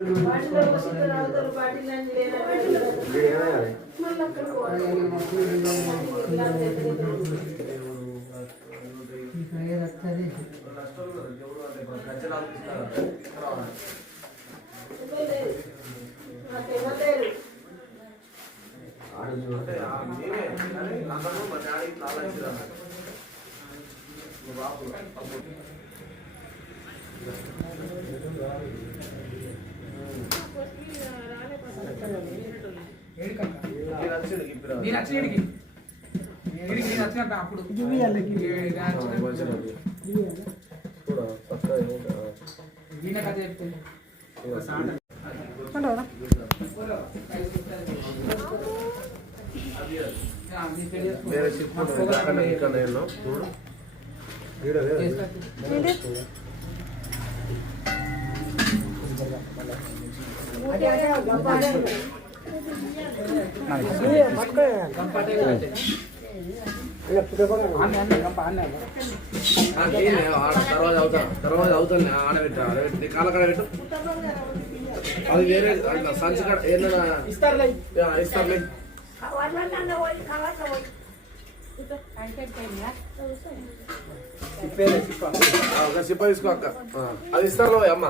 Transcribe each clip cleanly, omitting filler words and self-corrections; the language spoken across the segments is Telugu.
అప్పుడు కథ చెప్తే తర్వాత అవుతాను ఆడబెట్టి కాలకడ పెట్టు అది వేరే సంచి కడ ఏదైనా ఇస్తారులే సిప్ప తీసుకో అక్క అది ఇస్తారు అమ్మ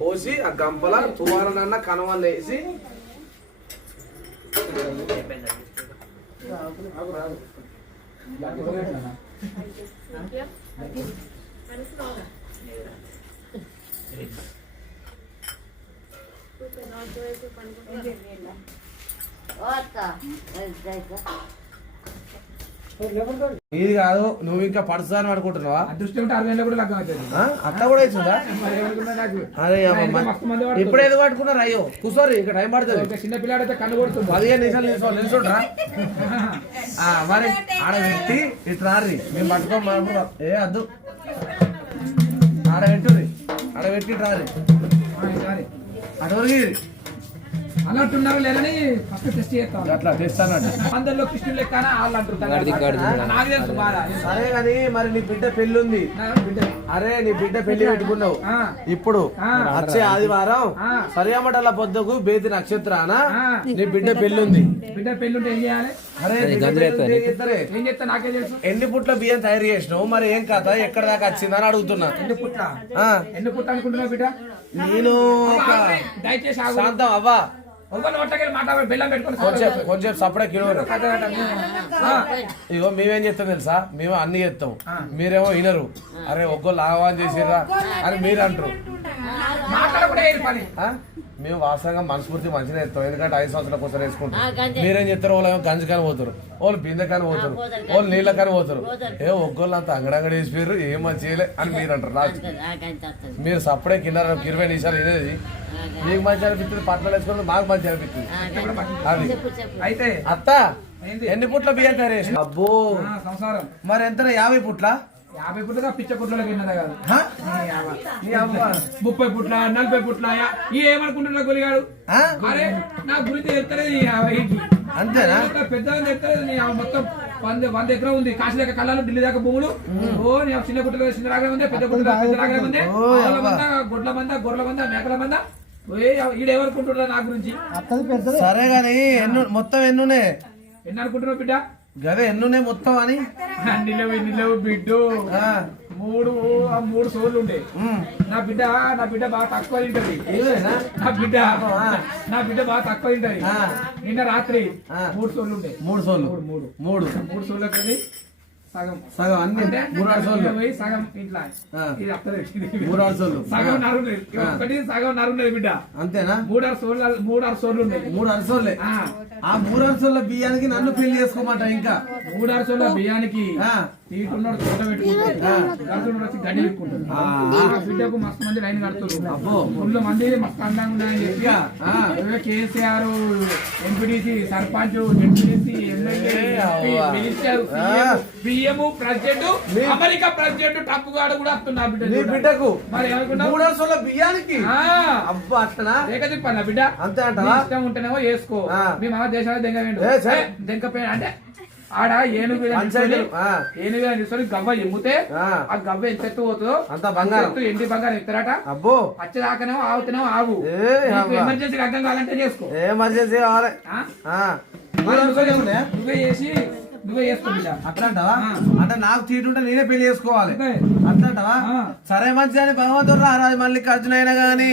పోసి ఆ గంపల తువారనన్న కనవన్న వేసి ఇది కాదు నువ్వు ఇంకా పడుతుందని అనుకుంటున్నావా? అట్లా కూడా వచ్చిందా? అదే ఇప్పుడు ఏదో పట్టుకున్నారు అయ్యో కూర్చోరు ఇక్కడ టైం పడుతుంది. చిన్న పిల్లాడైతే కన్ను కొడుతుంది 15 నిమిషాలు నిల్చుంటారా మరి ఆడ పెట్టి ఇటు రారి మేము పట్టుకోం ఏ అద్దు ఆడ పెట్టుర్రి ఆడ పెట్టి రారి అటువరికి అన్నట్టున్నారు లేదని ఫస్ట్ టెస్ట్ చేస్తాం. అట్లా టెస్ట్ అన్నట్టు అందరిలో కృష్ణుడు లెక్క వాళ్ళు అంటున్నారు. నాకు తెలుసు బాగా. సరే కానీ మరి నీ బిడ్డ పెళ్లి ఉంది. అరే నీ బిడ్డ పెళ్లి పెట్టుకున్నావు ఇప్పుడు వచ్చే ఆదివారం సరియామటల పొద్దుకు బేతి నక్షత్రాన నీ బిడ్డ పెళ్లి ఉంది. బిడ్డ పెళ్లి ఉంటే ఏం చేయాలి? అరే ఏం చెప్తా నాకే తెలుసు. ఎన్ని పుట్ల బియ్యం తయారు చేసినావు మరి ఏం కథ ఎక్కడ దాకా వచ్చిందని అడుగుతున్నా. ఎన్ని పుట్ల అనుకుంటున్నావు బిడ్డ? నేను దయచేసి శాంతం అవ్వా కొంచెం సపడే కిలో. ఇగో మేమేం చేస్తాం తెలుసా? మేము అన్ని చేస్తాం మీరేమో వినరు. అరే ఒక్కళ్ళు ఆహ్వానం చేసిర్రా అని మీరు అంటారు. మేము వాస్తవంగా మనస్ఫూర్తి మంచిగా చేస్తాం ఎందుకంటే 5 సంవత్సరాల కోసం వేసుకుంటాం. మీరేం చేస్తారు? వాళ్ళు ఏమో గంజకాని పోతారు, వాళ్ళు బిందెకాని పోతారు, వాళ్ళు నీళ్ళకాని పోతారు. ఏ ఒక్కళ్ళు అంత అంగడంగడి వేసిపోయారు ఏం మంచి చేయలే అని మీరు అంటారు. మీరు సపడే కింద 20 నిమిషాలు వినేది మీకు మంచి అనిపిస్తుంది, పట్టణాలు వేసుకుంటే మాకు మంచి అనిపిస్తుంది. అది అయితే అత్త ఎన్ని పుట్ల బియ్యం తయారు చేసి? అబ్బో సంసారం మరి ఎంత? 50 పుట్ల? 50 పుట్ల పిచ్చ పుట్లలో కింద కాదు 30 పుట్ల 40 పుట్ల ఏమనుకుంటున్నా గొలిగాడు. అరే నా గురించి చెప్తలేదు అంతేనా? పెద్ద చెప్తలేదు. మొత్తం 100 ఎకరం ఉంది. కాశీలేక కళ్ళాలు ఢిల్లీ దాకా భూములు. ఓ చిన్న గుట్టలో చిన్న రాగా ఉంది, పెద్ద గుట్టలో పెద్ద రాగా ఉంది. గొడ్ల మంద గొర్రెల మంద మేకల మంద. ఈడేమనుకుంటున్నా నా గురించి? సరే గాని మొత్తం ఎన్నున్నాయి? ఎన్ని అనుకుంటున్నావు బిడ్డ? గదే ఎన్నున్నాయి మొత్తం అని? నిలవు బిడ్డు 3 సోర్లు ఉండే. నా బిడ్డ బాగా తక్కువ తింటది. నా బిడ్డ బాగా తక్కువ తింటది. నిన్న రాత్రి 3 సోర్లు ఉండే. 3 సోర్లు సగం సగం అన్ని 3 సోర్లు సగం ఇంట్లో ఇది అత్తలేదు. 3 సోర్లు సగం నరుండేది ఒకటి సగం నరుండేది బిడ్డ. అంతేనా? 3 సోర్లు ఉన్నాయి. 3 సోర్లే. ఆ 3 సోర్ల బియ్యానికి నన్ను పెళ్లి చేసుకోమంట. ఇంకా 3 సోర్ల బియ్యానికి తీటున్నాడు తోట పెట్టుకుంటాడు, వచ్చి గడ్డి పెట్టుకుంటాడు. బిడ్డకు మస్తు మంది లైన్ కడుతున్నారు. ఫుల్ మంది మస్తు అందంగా ఉన్నాయని చెప్పి KCR, MPDC, sarpanch, ZPDC, MLA, minister, PM, president, America president Trump గారు కూడా వస్తున్నా బిడ్డకు. మరి ఏమనుకున్నా 3 సోర్ల బియ్యానికి? అబ్బా అట్లా ఏకదిప్పన్నా బిడ్డ. అంతే అంట. ఇష్టం ఉంటేనేమో వేసుకో. మీ మా దేశాలు దెంగ దెంకపోయినా అంటే ఆడ ఏనుగు తీసుకొని గవ్వ ఎమ్మితే ఆ గవ్వ ఎంత ఎత్తు పోతుందో అంత బంగారం ఎండి బంగారం ఎత్తారట. అబ్బో వచ్చేదాకనేమో ఆగుతున్నావు ఆగు, ఎమర్జెన్సీ అర్థం కావాలంటే చేసుకో. ఎమర్జెన్సీ కావాలి. నువ్వే చేసి నువ్వే చేసుకుంటా అట్లా అంటావా? అంటే నాకు తీటుంటే నేనే పెళ్లి చేసుకోవాలి అట్లా అంటావా? సరే మంచి అని భగవంతుడు రారాజు మల్లికార్జున అయినా గాని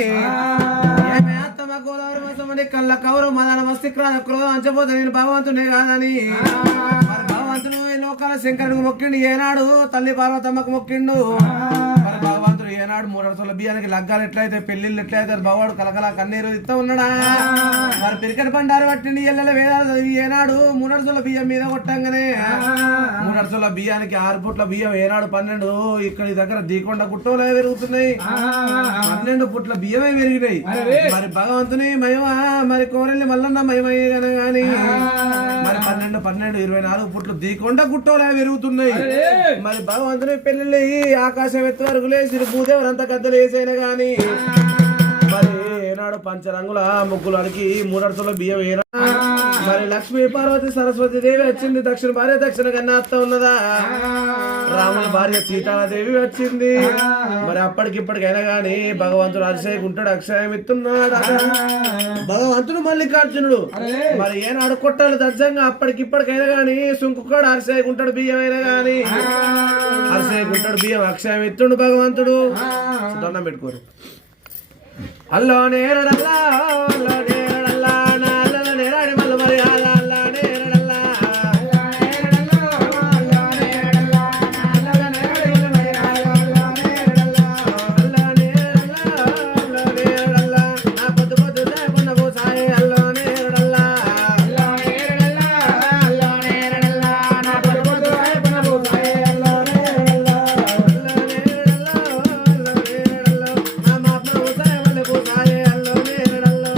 కళ్ళ కవరు మదాన మస్తి క్రోధం అంచపోతే నేను భగవంతుడే కాదని మరి భగవంతుడు ఈ లోకాల శంకరుడికి మొక్కిండు ఏనాడు, తల్లి పార్వతమ్మకు మొక్కిండు. మరి భగవంతుడు ఏనాడు 3 అడుగుల బియ్యానికి లగ్గాలు ఎట్లయితే పెళ్లిళ్ళు ఎట్లయితే భగవాడు కలకల కన్నీరు ఇస్తా ఉన్నాడా. మరి పిరికటి పండారు పట్టిండి ఎల్లెల వేదాలు చదివి ఏనాడు 3 అడుగుల బియ్యం మీద కొట్టంగానే 3 అడుగుల బియ్యానికి 6 పుట్ల బియ్యం ఏనాడు 12 ఇక్కడ దగ్గర దీకొండ గుట్టోలే పెరుగుతున్నాయి. 12 పుట్ల బియ్యమే పెరిగినాయి. మరి భగవంతుని మహిమ మరి కోరెల్లి మల్లన్న మహిమయ్యే గాని మరి 12 24 పుట్లు దీకొండ గుట్టోలే పెరుగుతున్నాయి. మరి భగవంతుని పెళ్లి ఆకాశం ఎత్తు వరకు లేచి భూదేవరంతా గద్దలు వేసైనా గాని మరి ఏనాడు పంచరంగుల ముగ్గులు అడిగి 3 అడుగుల బియ్యం ఏనా. మరి లక్ష్మీ పార్వతి సరస్వతి దేవి వచ్చింది, దక్షిణ భార్య దక్షిణ కన్నా అత్త ఉన్నదా. రాముల భార్య సీతాదేవి వచ్చింది. మరి అప్పటికిప్పటికైనా గాని భగవంతుడు అరిసేకుంటాడు, అక్షయం ఇస్తున్నాడు భగవంతుడు మల్లికార్జునుడు. మరి ఏనాడు కొట్టాలి దర్జంగా అప్పటికిప్పటికైనా గాని సుంకుకాడు అరిసేకుంటాడు, బియ్యం అయినా గాని అరిసేకుంటాడు, బియ్యం అక్షయం ఇస్తుండు భగవంతుడు. దండం పెట్టుకోరు. అల్లో నేరడల్లా అల్లో నేరడల్లా నాల్లో నేరాడి మల్ల మరి అల్లా అల్లా నేరడల్లా అల్లో నేరడల్లా నా పొద్దు పొద్దు దాకుండా పోసాయి అల్లో నేరడల్లా నా పొద్దు పొద్దు దాకుండా పోసాయి అల్లో నేరడల్లా నా మాపన పోసాయి మళ్ళీ పోసాయి అల్లో నేరడల్లా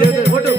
చేతులు కొట్టు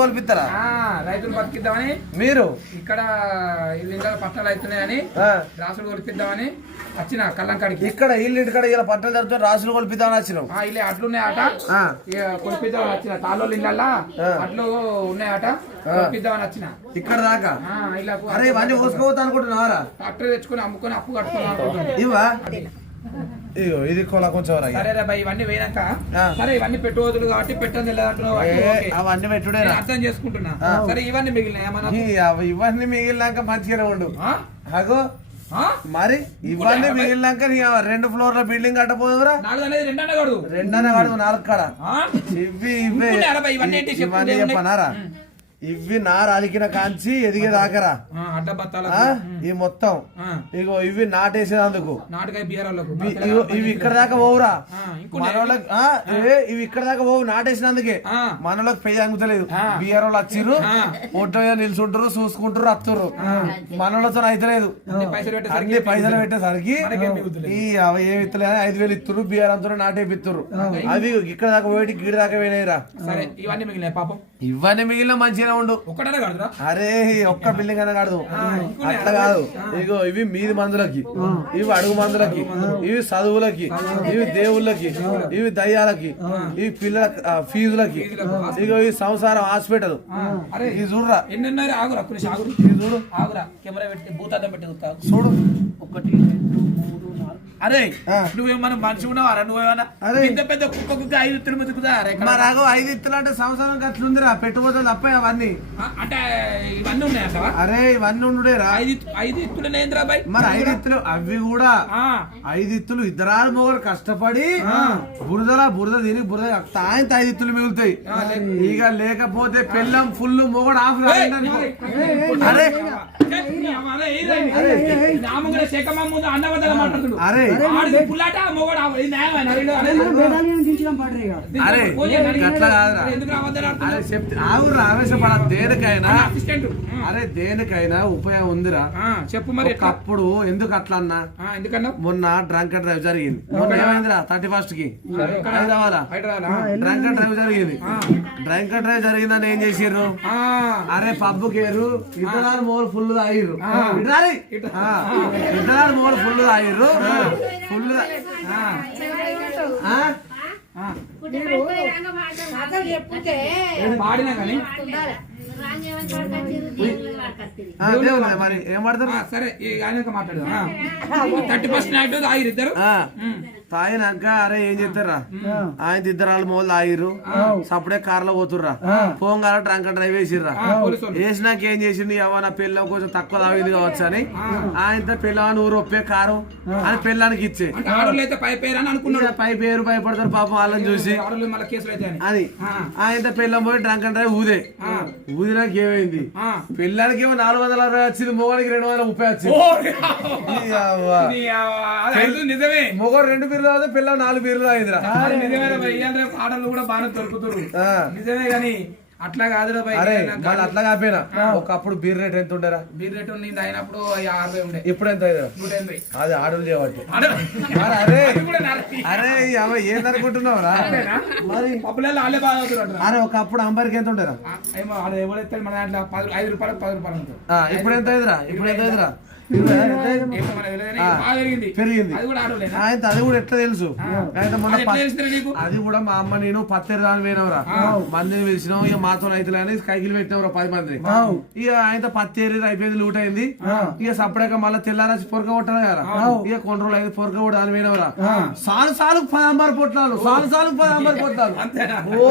కోల్పిస్తారా రైతులు బతికిద్దామని మీరు ఇక్కడ ఇల్లు పట్టాలు అవుతున్నాయని రాసులు కొలిపిద్దామని వచ్చిన కళ్ళంకాడికి. ఇక్కడ ఇల్లు ఇంటికాడ ఇలా పట్టలు జరుగుతుంది రాసులు కొల్పిద్దామని వచ్చినాం. ఇల్లు అట్లున్నాయట కొలిపిద్దామని వచ్చిన తాళ్ళోళ్ళు ఇళ్ళల్లా అట్లు ఉన్నాయట కొలిపిద్దామని వచ్చిన ఇక్కడ దాకా. అరే ఇవన్నీ మోసుకోవద్దు అనుకుంటున్నారా? ట్రాక్టర్ తెచ్చుకుని అమ్ముకొని అప్పు కట్టుకున్నాను. ఇవా ఇగో ఇది కొంచెం సరే బాయ్ ఇవన్నీ పోయినాక సరే ఇవన్నీ పెట్టుకోవద్దు కాబట్టి పెట్టని అవన్నీ పెట్టుడే అర్థం చేసుకుంటున్నా. సరే ఇవన్నీ మిగిలినాయి ఇవన్నీ మిగిలినాక మంచిగానే ఉండు. అగో మరి ఇవన్నీ మిగిలినాక 2 ఫ్లోర్ల బిల్డింగ్ కట్టపోదురా? 2 కాదు 4 కాడ. ఇవన్నీ చెప్పనారా? ఇవి నార అలికిన కాంచి ఎదిగేదాకరా ఈ మొత్తం ఇగో ఇవి నాటేసేందుకు ఇవి ఇక్కడ దాకా పోవురా మనోళ్ళకి. ఇవి ఇక్కడ దాకా పోవు నాటేసినందుకే మనలోకి పెయ్యి అంగుతలేదు. బీఆర్ వాళ్ళు వచ్చిర్రు ఒట్టో నిల్చుంటారు చూసుకుంటారు వస్తుర్రు. మనోళ్ళతో అయితలేదు. అన్ని పైసలు పెట్టేసరికి ఈ ఏమి ఇస్తలేదు 5,000 ఇస్తున్నారు. బీఆర్ అంతా నాటేపిస్తున్నారు. అవి ఇక్కడ దాకా పోయి గిడి దాకా పోయినాయిరా. ఇవన్నీ మిగిలిన పాపం ఇవన్నీ మిగిలిన మంచిగా ఉండు. అరే ఒక్క బిల్డింగ్ అనే కాదు అట్లా కాదు. ఇగో ఇవి మీది మందులకి, ఇవి అడుగు మందులకి, ఇవి చదువులకి, ఇవి దేవుళ్ళకి, ఇవి దయ్యాలకి, ఇవి పిల్లల ఫీజులకి, ఇగో ఈ సంసారం హాస్పిటల్. ఇది చూడరా ఇది చూడు చూడు. ఒకటి అరే నువ్వేమన్నా మనిషి ఉన్నావారా? నువ్వేమన్నా ఇంత పెద్ద కుక్క 5 ఇత్తులు ముతుకుతా? 5 ఇత్తులు అంటే సంవత్సరం అట్లుందిరా పెట్టుబడులు తప్ప అవన్నీ. అంటే ఇవన్నీ ఉన్నాయంట? అరే ఇవన్నీ ఉండురా 5 ఇత్తులు బాయ్. మరి 5 ఇత్తులు అవి కూడా 5 ఇత్తులు ఇద్దరాలు మొగలు కష్టపడి బురద తిని బురద ఆయన 5 ఇత్తులు మిగులుతాయి. ఇక లేకపోతే పెళ్ళం ఫుల్ మొగడు ఆఫ్. అరే అరే దేనికైనా అరే దేనికైనా ఉపయోగం ఉందిరా చెప్పు. మరి అప్పుడు ఎందుకు అట్లా అన్నా? ఎందుకన్నా మొన్న డ్రంక్ అండ్ డ్రైవ్ జరిగింది. మొన్న ఏమైందిరా 31st కి డ్రంక్ అండ్ డ్రైవ్ జరిగింది. డ్రంక్ అండ్ డ్రైవ్ జరిగిందని ఏం చేసిర్రు? అరే పబ్బు కేరు ఇద్దరు మోలు ఫుల్ తాగిర్రు. ఇద్దరు మోలు ఫుల్ తాగిర్రు. ఫుల్ పాడినా కానీ మరి ఏం పడతారు? సరే మాట్లాడదాం. 31st నైట్ తాగిరు ఇద్దరు. తాగినాక అరే ఏం చేస్తారా ఆయన ఇద్దరు వాళ్ళు మొదలు తాగిర్రు. సప్పుడే కార్లో పోతుర్రా. పోంగాల ట్రంక్ అండ్ డ్రైవ్ వేసిర్రా. వేసినాక ఏం చేసిండు? ఏమన్నా పిల్లం కొంచెం తక్కువ తాగింది కావచ్చు అని ఆయనతో పిల్లవాని ఊరు ఒప్పే కారు అని పిల్లానికి ఇచ్చే పై పేరు భయపడతారు పాపం వాళ్ళని చూసి అని ఆయనతో పిల్లం పోయి ట్రంక్ అండ్ డ్రైవ్ ఊదినాక ఏమైంది? పిల్లానికి ఏమో 460 వచ్చింది. మొగానికి 230 వచ్చింది. మొగడు 2 బీర్లు తాగితే పిల్ల 4 బీర్లు తాగిందిరా. ఆటలు కూడా బాగా దొరుకుతారు నిజమే కానీ అట్లా కాదురా భయ్. మళ్ళీ అట్లా కాపోయినా ఒకప్పుడు బీర్ రేట్ ఎంత ఉండేరా? బీర్ రేట్ ఉంది అయినప్పుడు 50 ఉండే. ఇప్పుడు ఎంత? 180. అది ఆడలు చేయబట్టి. అరే అరే ఏందనుకుంటున్నావురా? మరి అరే ఒకప్పుడు అంబరికి ఎంత ఉండేరా? ఎవరైతే మన దాంట్లో 5 రూపాయలు 10 రూపాయలు ఉంటుంది. ఇప్పుడు ఎంత అయిందిరా? ఇప్పుడు ఎంత అయిందిరా? పెరిగింది. అది కూడా ఎట్లా తెలుసు? అది కూడా మా అమ్మ నేను 10 దాని పోయినవరా మందిని పిలిచినాం. ఇక మాతో రైతులు అని కైకిలు పెట్టినవరా 10 మంది. ఇక ఆయన 10 ఏరి అయిపోయింది లూట్ అయింది. ఇక సపరేట్గా మళ్ళీ తెల్లారాసి పొరక కొట్టాలి కదా. ఇక కొన్ని రోజులు అయింది పొరక కూడా దాని పోయినవరా సాలు 10 అంబారు పొట్లాలు సాలు 10 అంబారు పొట్లాలు. ఓ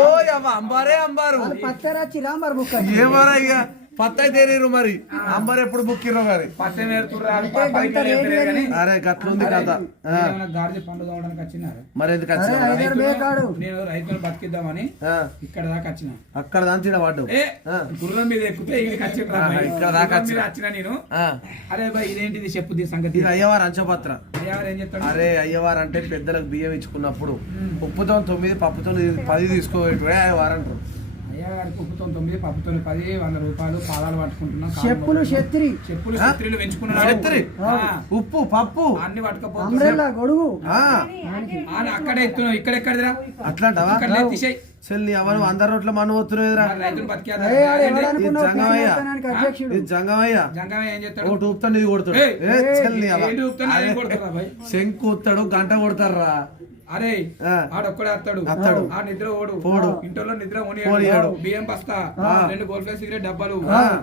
అంబారే అంబారు ఏమారా ఇక 10 అయితే ఏరేరు. మరి అంబర్ ఎప్పుడు బుక్కిర్రో గారి అరే గట్లుంది కథ. మరి ఎందుకు నేను రైతులు బతికిద్దామని ఇక్కడ దాకా వచ్చిన. అక్కడ దాని పడ్డు గుర్రం మీద ఎక్కితే ఇక్కడ దాకా వచ్చిన నేను. అరే బాయ్ ఇదేంటిది చెప్పు సంగతి? ఇది అయ్యవారు అంచపత్ర. అరే అయ్యవారు అంటే పెద్దలకు బియ్యం ఇచ్చుకున్నప్పుడు ఉప్పుతో 9 పప్పుతో 10 తీసుకోబెట్టు అయ్యవారు అంటారు. ఉప్పుతో 9 పప్పుతో 10 100 రూపాయలు పాదాలు పట్టుకుంటున్నాం. చెప్పులు చెత్రీలు పెంచుకున్నాడు. ఉప్పు పప్పు అన్ని పట్టుకపోతే గొడుగు అక్కడే ఎత్తున్నావు. ఇక్కడెక్కడిదిరా? అట్లా చెల్లి ఎవరు అందరి రోడ్ల మన పోతున్నా రైతులు బతికేదా? ఇది జంగమయ్య జంగమయ్య ఏం చేస్తాడు? ఒకటి ఊపుతాడు ఇది కొడతాడు ఏయ్, చెల్లి ఏంటి ఊపుతాడు? అది కొడతారా భయ్? శంకు ఊపుతాడు గంట కొడతారా అరే ఆ. ఆడొక్కడే వస్తాడు వస్తాడు. ఆ నిద్ర ఓడు పోడు. ఇంట్లో నిద్ర పోనీయాడు. ఓనియాడు బియ్యం బస్తా 2 గోల్డ్ ప్లస్ సిగరెట్ డబ్బాలు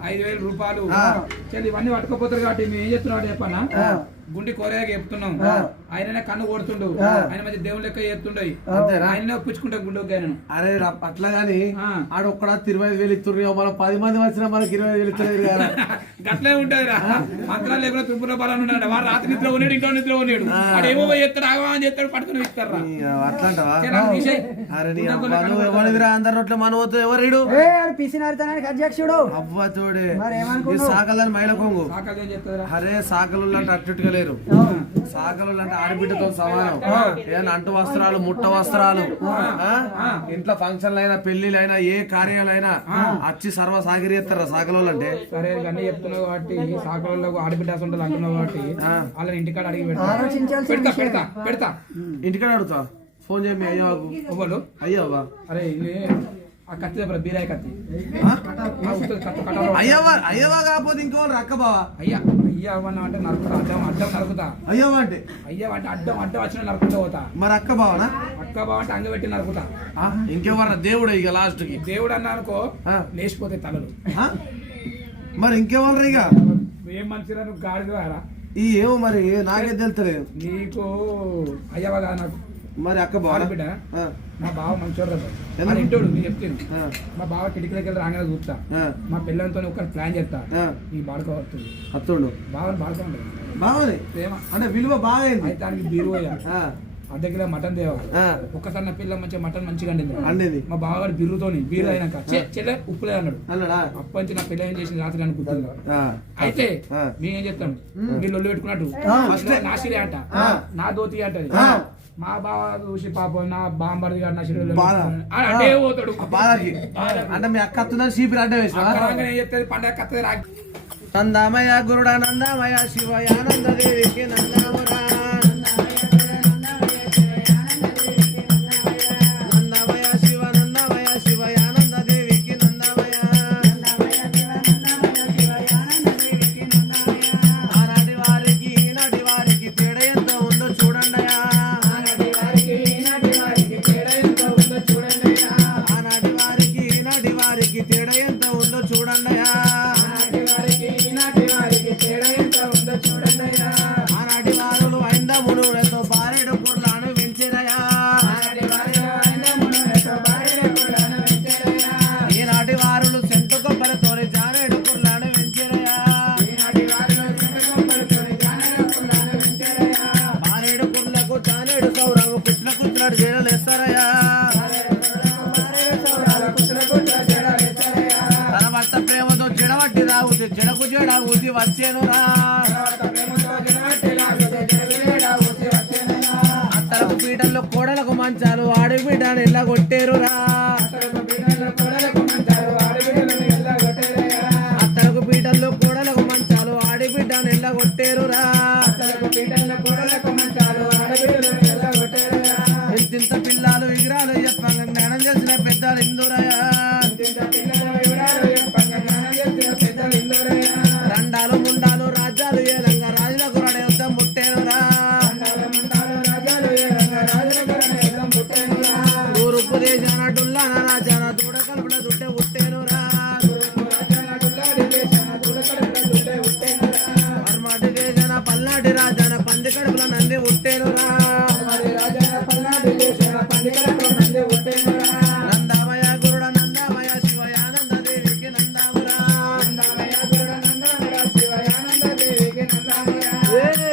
5,000 రూపాయలు చెల్లి ఇవన్నీ పట్టుకోపోతారు కాబట్టి మేము ఏం చెప్తున్నాడు చెప్పనా? గుండి కోరగా చెప్తున్నాం ఆయననే కన్ను కొడుతుండు ఆయన మంచి దేవుని లెక్క చేస్తుండయి ఆయననే ఒప్పించుకుంటాం గుండు ఆయన. అరే అట్లా గాని ఆడ ఒక్కడ 25,000 ఇస్తున్నారు మనం 10 మంది వచ్చినా మనకి 25,000 ఇస్తున్నారు కదా గట్లే ఉంటది రా మంత్రాలు లేకుండా తుప్పుల బలాన్ని ఉన్నాడు వాడు రాత్రి నిద్ర ఉన్నాడు ఇంట్లో నిద్ర ఉన్నాడు వాడు ఏమో చేస్తాడు ఆగమని చేస్తాడు పట్టుకుని ఇస్తారా అట్లా అంటావా? అరే నీ అబ్బా నువ్వు ఎవరివిరా అందరి రోడ్ల మన పోతే ఎవరు అధ్యక్షుడు అవ్వ తోడే ఈ సాకలని మైల కొంగు సాకాలు ఏం చేస్తారా? అరే సాకలు అంటే అట్టుగా లేరు సాకలు అంటే ఆడబిడ్డతో సమానం ఏదైనా అంటు వస్త్రాలు ముట్ట వస్త్రాలు ఇంట్లో ఫంక్షన్లు అయినా పెళ్లిలైనా ఏ కార్యాలైనా వచ్చి సర్వ సాగిరి ఎత్తారా సాకలు అంటే. సరే అన్ని చెప్తున్నావు కాబట్టి సాకలకు ఆడబిడ్డ ఉంటారు అంటున్నావు కాబట్టి వాళ్ళని ఇంటికాడ అడిగి పెడతా పెడతా పెడతా ఇంటికాడ అడుగుతా ఫోన్ చేయ మీ అయ్యవాకు ఎవరు అయ్యవ్వా అరే ఇది ఆ కత్తి చెప్పరా బీరాయి కత్తి అయ్యవా కాకపోతే ఇంకో రక్క బావా అయ్యా అయ్యా అవ్వన్నా అంటే నరుకుతా అడ్డం అడ్డం నరుకుతా అయ్యవా అంటే అయ్యా అంటే అడ్డం అడ్డం వచ్చిన నరుకుంటూ పోతా మరి అక్క బావనా అక్క బావ అంటే అంగ పెట్టి నరుకుతా ఇంకెవరా దేవుడు ఇక లాస్ట్ కి దేవుడు అన్నా అనుకో లేచిపోతే తలలు మరి ఇంకెవరు ఇక ఏం మనిషిరా నువ్వు గాడిదరా ఈ ఏమో మరి నాకే తెలుస్తలేదు నీకు అయ్యవా కాదు నాకు మరి అక్క బావ బిడ్డ మా బావ మంచోడు ఇంటోడు నేను చెప్తాను మా బావ కిటికీ దగ్గర రాగానే చూస్తా మా పిల్లలతో ఒక ప్లాన్ చేస్తా ఈ బాడుకో వస్తుంది అత్తుండు బావని బాడుకో ఉంటుంది బావని ప్రేమ అంటే విలువ బాగా అయితే దానికి బీరు అర్ధ కిలో మటన్ తేవాలి ఒక్కసారి నా పిల్ల మంచిగా మటన్ మంచిగా అండింది మా బావగాడు బిర్రుతోని బీరు అయినాక చెల్లె ఉప్పులే అన్నాడు అప్పటి నుంచి నా పిల్ల ఏం చేసింది రాత్రి అనుకుంటుంది అయితే మేమేం చెప్తాం మీరు లొల్లు పెట్టుకున్నట్టు నాసిరే అంట నా దోతి అంటది మా బావ చూసి పాపం నా బాంబర్ది గారు నా అంటే పోతాడు అంటే మీ అక్క వస్తుందని చీపి అడ్డ చెప్తుంది పండగ కత్తది రా నందామయ గురుడా నందామయ శివయ నందదేవికి నందామరా నందామయ శివ నందామయ శివయ నందదేవికి నందామయ ఆనాటి వారికి ఈనాటి వారికి తేడా ఎంత ఉందో చూడండియా ఆనాటి వారికి ఈనాటి వారికి తేడా ఎంత ఉందో చూడండియా ఆనాటి వారులు ఐందమునులతో బారెడు కుర్లాను వెంచిరయా ఈనాటి వారులు సెంట కొబ్బరితోని జానేడు కుర్లాను వెంచిరయా బారెడు కుర్లకు జానేడు సౌరవు కుట్ల కుట్లడు జడలేస్తారయా తన భర్త ప్రేమతో జడవట్టి రావుతి జడకు జడావుతి వచ్చేనురా అత్తలకు పీటల్లో కోడలకు మంచాలు ఆడి బిడ్డను ఇలా కొట్టేరురా అత్తలకు పీటల్లో కోడలకు మంచాలు ఆడి బిడ్డను ఇలా కొట్టేరురా ఇంత పిల్లలు విగ్రహాలు చెప్పంగా జ్ఞానం చేసిన పెద్దలు ఇందురయా రండాలు ముండాలు రాజ్యాలు ఏదంగా రాజులకు రడ యుద్ధం పుట్టేనురా తూర్పు దేశాన డుల్లాన రాజాన దూడ కలుపున దుడ్డే పుట్టేనురా పర్మాటి దేశాన పల్నాటి రాజాన పంది కడుపుల నంది పుట్టేనురా నందామయ గురుడ నందామయ శివయానందదేవికి నందామురా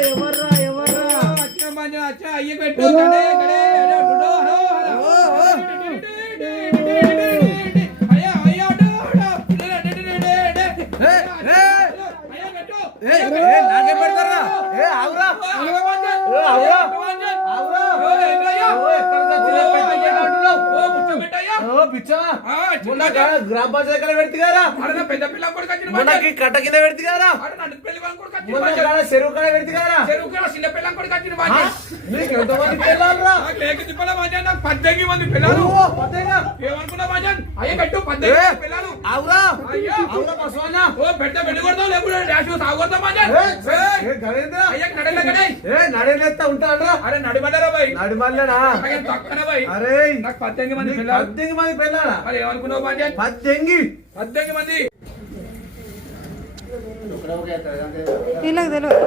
ఎవర్రా ఎవర్రా అయ్య పెట్టు నాకే పెడతారా గ్రామ పంచాయతీ పెడితే కదా పెద్ద పిల్ల కట్ట కింద పెడితే కదా పెళ్లి పెళ్ళాం కూడా కట్టిన మొన్న బాధ్యత. కాడ చెరువు కాడ పెడితే కదరా చెరువు కూడా చిన్న పెళ్ళాం కూడా కట్టిన బాధ్యత. నీకు ఎంతమంది పిల్లలురా నాకు లేక తిప్పల బాధ్యత. నాకు 18 మంది పిల్లలు. ఓ, పదేగా. ఏమనుకున్నా బాధ్యత? అయ్యే కట్టు 18 మంది పిల్లలు. అవురా అయ్యో. అవురా బసవన్న ఓ పెద్ద పెళ్లి కొడతావు లేకపోతే డాష్ సాగుతాం బాధ్యత. గణేంద్ర అయ్యకి నడలేకనే. నడేలేస్తా ఉంటాడరా అరే నడిపడ్డారా బాయ్. నడిమల్లనా తక్కువనే బాయ్. అరే నాకు 18 మంది పిల్లలు. 18 మంది పిల్లలా మరి ఏమనుకున్నావు బాధ్యత? 18 మంది. వీళ్ళకి తెలియదు